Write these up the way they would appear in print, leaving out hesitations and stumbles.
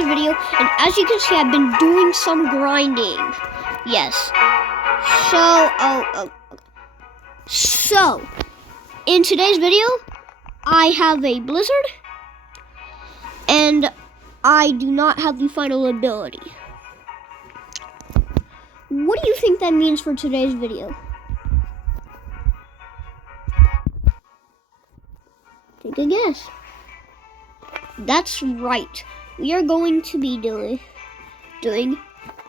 video, and as you can see, I've been doing some grinding. Yes. So in today's video, I have a blizzard, and I do not have the final ability. What do you think that means for today's video? Take a guess. That's right. We are going to be doing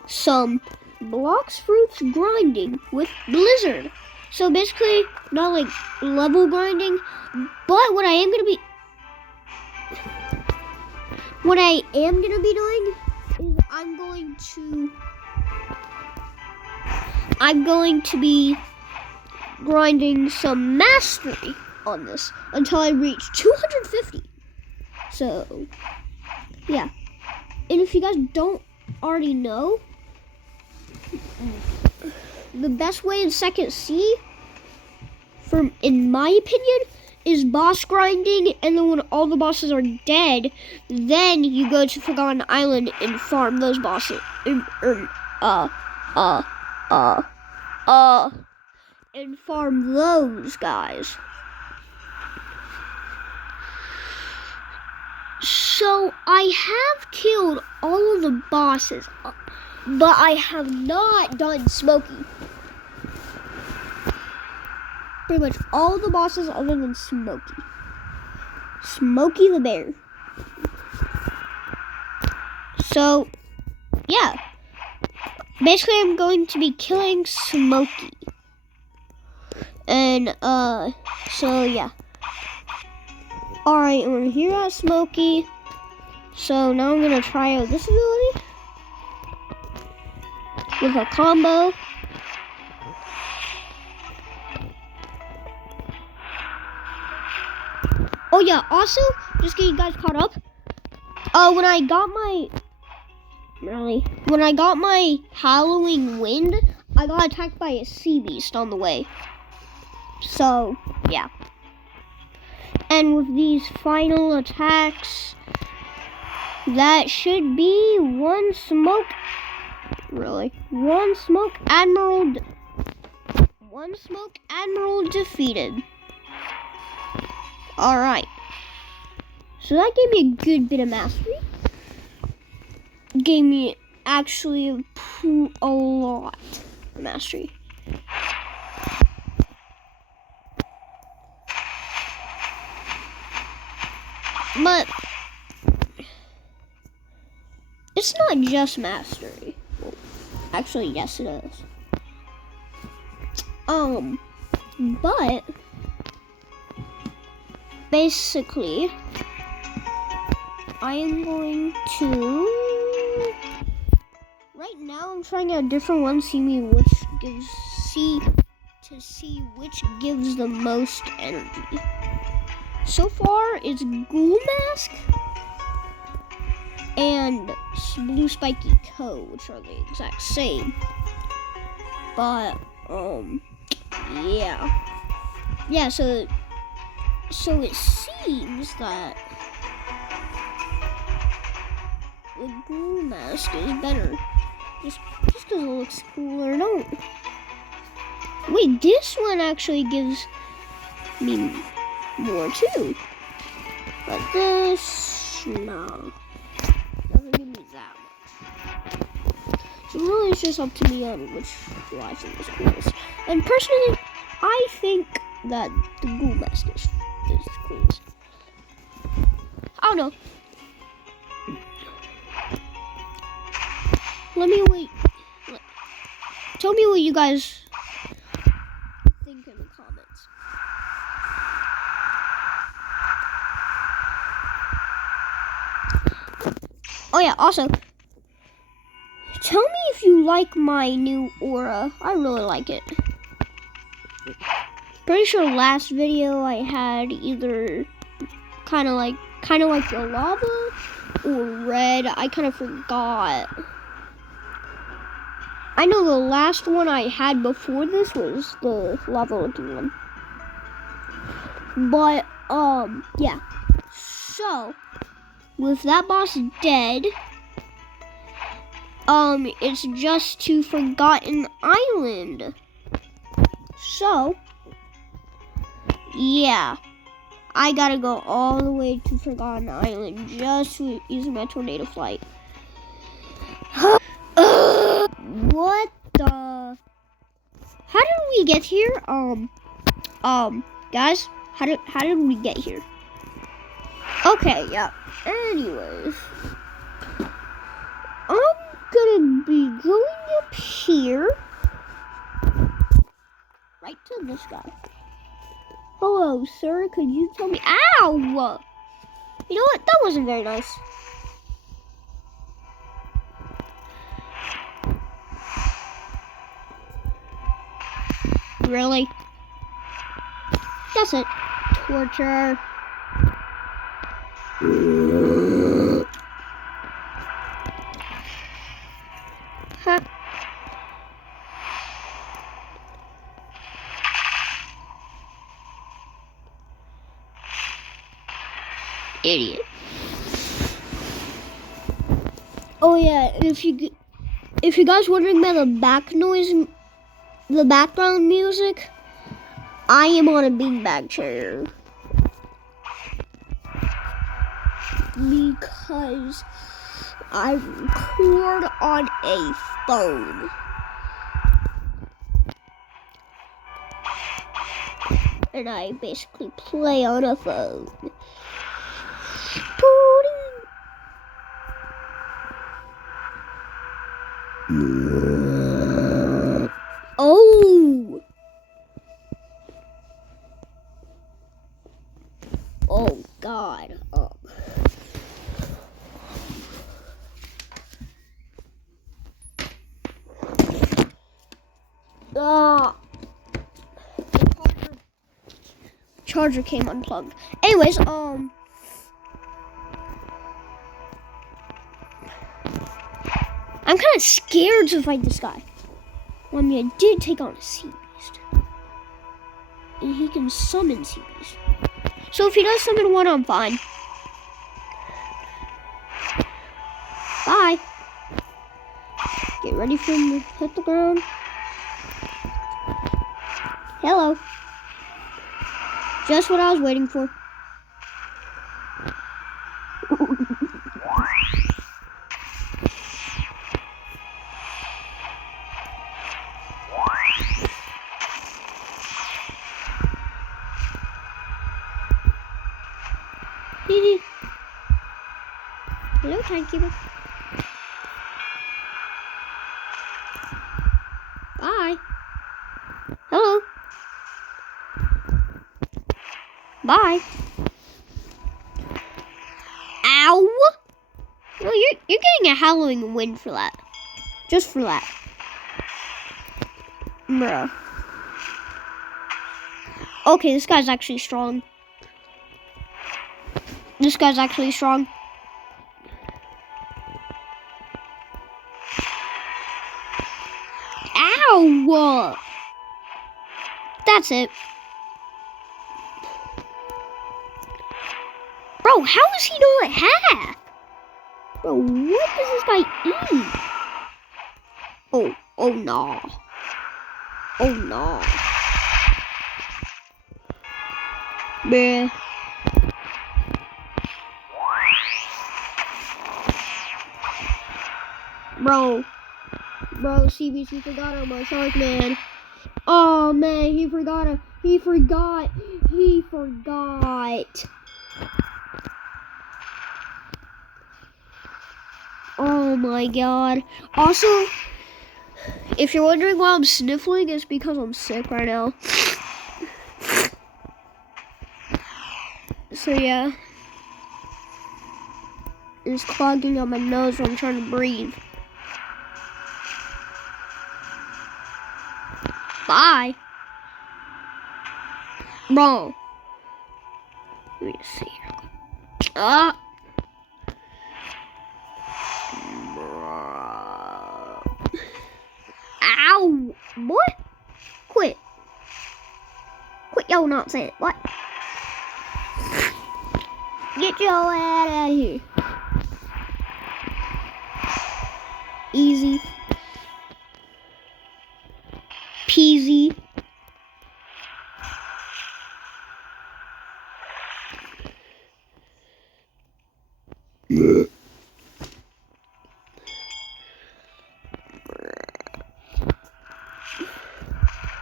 some blocks fruits grinding with Blizzard. So basically, not like level grinding, but what I am gonna be doing is I'm going to be grinding some mastery on this until I reach 250. So yeah, and if you guys don't already know, the best way in Second C, in my opinion, is boss grinding, and then when all the bosses are dead, then you go to Forgotten Island and farm those bosses, and farm those guys. So I have killed all of the bosses, but I have not done Smokey. Pretty much all the bosses other than Smokey. Smokey the Bear. So, yeah. Basically, I'm going to be killing Smokey. And, so yeah. Alright, we're here at Smokey. So now I'm gonna try out this ability with a combo. Oh yeah, also, just get you guys caught up. When I got my Halloween Wind, I got attacked by a sea beast on the way. So, yeah. And with these final attacks, that should be one smoke admiral defeated. Alright. So that gave me a good bit of mastery. Gave me actually a lot of mastery. But it's not just mastery. Well, actually, yes, it is. But basically, I am going to. Right now, I'm trying out different ones. See which gives the most energy. So far, it's Ghoul Mask and Blue Spiky Toe, which are the exact same. But, yeah. Yeah, so it seems that the Ghoul Mask is better. Just because it looks cooler, no. Wait, this one actually gives me more too, but this, no, doesn't give me that much. So really it's just up to me on which do I think is coolest. And personally, I think that the Ghoul Mask is coolest. I don't know. Tell me what you guys think in the comments. Oh yeah, also, tell me if you like my new aura. I really like it. Pretty sure last video I had either kind of like the lava or red. I kind of forgot. I know the last one I had before this was the lava looking one. But, yeah. So, with that boss dead, It's just to Forgotten Island. So, yeah. I gotta go all the way to Forgotten Island just to use my tornado flight. What the? How did we get here? Guys, how did we get here? Okay, yeah. Anyways, I'm gonna be going up here, right to this guy. Hello, sir. Could you tell me? Ow! You know what? That wasn't very nice. Really? That's it. Torture. Huh. Idiot. Oh yeah, and if you guys wondering about the background music, I am on a beanbag chair because I record on a phone. And I basically play on a phone. Oh! Oh God. Charger came unplugged. Anyways, I'm kind of scared to fight this guy. Well, I mean, I did take on a sea beast, and he can summon sea beasts. So if he does summon one, I'm fine. Bye. Get ready for him to hit the ground. Hello. Just what I was waiting for. Hello, timekeeper. Bye. Hello. Bye. Ow! Well, you're getting a howling wind for that. Just for that. Bruh. Okay, this guy's actually strong. This guy's actually strong. Ow! That's it. Bro, how is he not half? Bro, what does this guy eat? Oh no. Oh no. Bruh. Bro, CBC forgot on my shark, man. Oh man, he forgot. Oh my god. Also, if you're wondering why I'm sniffling, it's because I'm sick right now. So yeah. It's clogging up my nose when I'm trying to breathe. Bye. Bro. Let me see here. Ow! What? Quit your nonsense. What? Get your ass out of here. Easy peasy.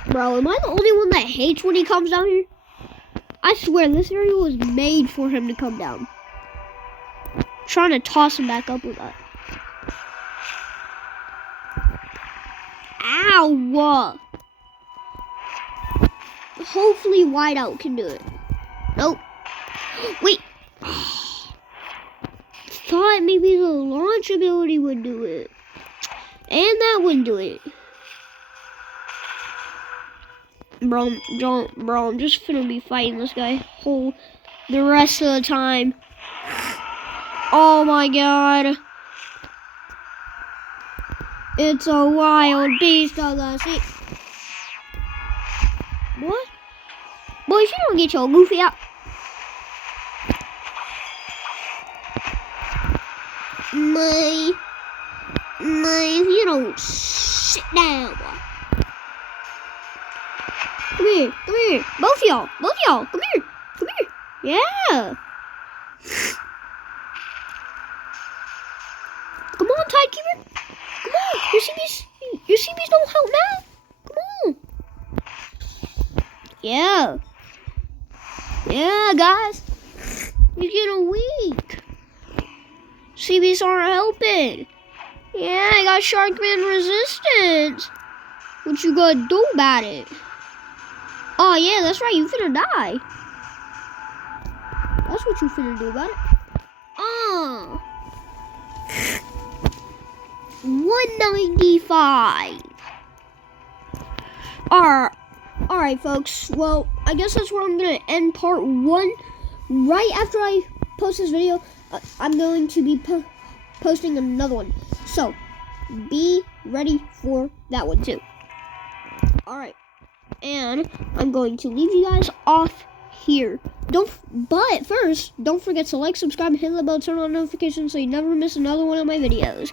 Bro, am I the only one that hates when he comes down here? I swear, this area was made for him to come down. Trying to toss him back up with that. Ow! Hopefully Whiteout can do it. Nope. Wait. Thought maybe the launch ability would do it. And that wouldn't do it. Bro, I'm just gonna be fighting this guy the rest of the time. Oh my god. It's a wild beast of the sea. What? Boys, you don't get your goofy out. If you don't sit down. Come here, both y'all, come here, yeah. Come on, Tidekeeper, come on, your CBs don't help now, come on. Yeah, guys, you're getting weak, CBs aren't helping. Yeah, I got Sharkman resistance. What you gonna do about it? Oh yeah, that's right, you finna die. That's what you finna do about it. 195. Alright folks, well, I guess that's where I'm gonna end part 1. Right after I post this video, I'm going to be posting another one. So, be ready for that one too. Alright. And I'm going to leave you guys off here. But first, don't forget to like, subscribe, hit the bell, turn on notifications so you never miss another one of my videos.